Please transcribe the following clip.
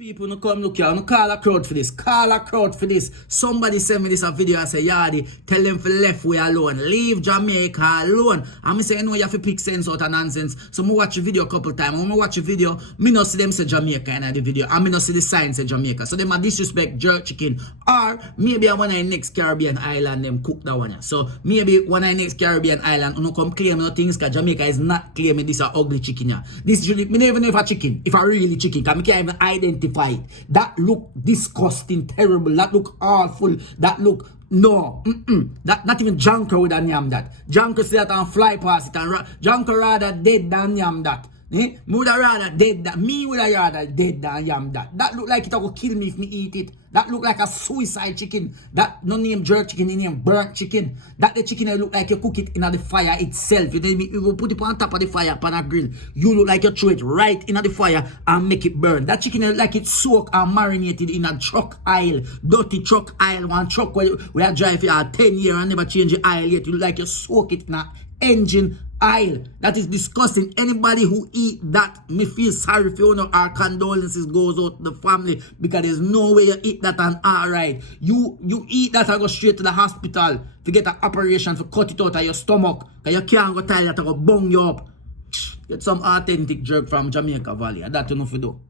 People no come look here, no call a crowd for this. Call a crowd for this. Somebody send me this a video and say, Yardy, tell them for left way alone. Leave Jamaica alone. And me say, you know, you have to pick sense out of nonsense. So me watch the video a couple times. When I watch the video, me not see them say Jamaica in the video. And me not see the sign say Jamaica. So them a disrespect jerk chicken. Or maybe I want to next Caribbean island them cook that one. So maybe one of the next Caribbean island, you know, come claim no things because Jamaica is not claiming this a ugly chicken. Yeah. This really, me never know if a chicken. If I really chicken, because me can't even identify. That look disgusting, terrible. That look awful. That look That not even Junker would have yam that. Junker say that and fly past it, and Junker rather dead than yam that. Me would have rather dead that. Me would have rather dead than yam that. That look like it will kill me if me eat it. That look like a suicide chicken. That no name jerk chicken, name burnt chicken. That the chicken look like you cook it in the fire itself. You will put it on top of the fire upon a grill. You look like you throw it right in the fire and make it burn. That chicken look like it's soaked and marinated in a truck aisle. Dirty truck aisle. One truck where I drive for 10 years and never change the aisle yet. You look like you soak it in an engine aisle. That is disgusting. Anybody who eat that, me feel sorry for you. Our condolences goes out to the family, because there's no way you eat that and alright. You eat that and go straight to the hospital to get an operation to cut it out of your stomach, because you can't go toilet and go bung you up. Get some authentic jerk from Jamaica Valley. That you know if you do.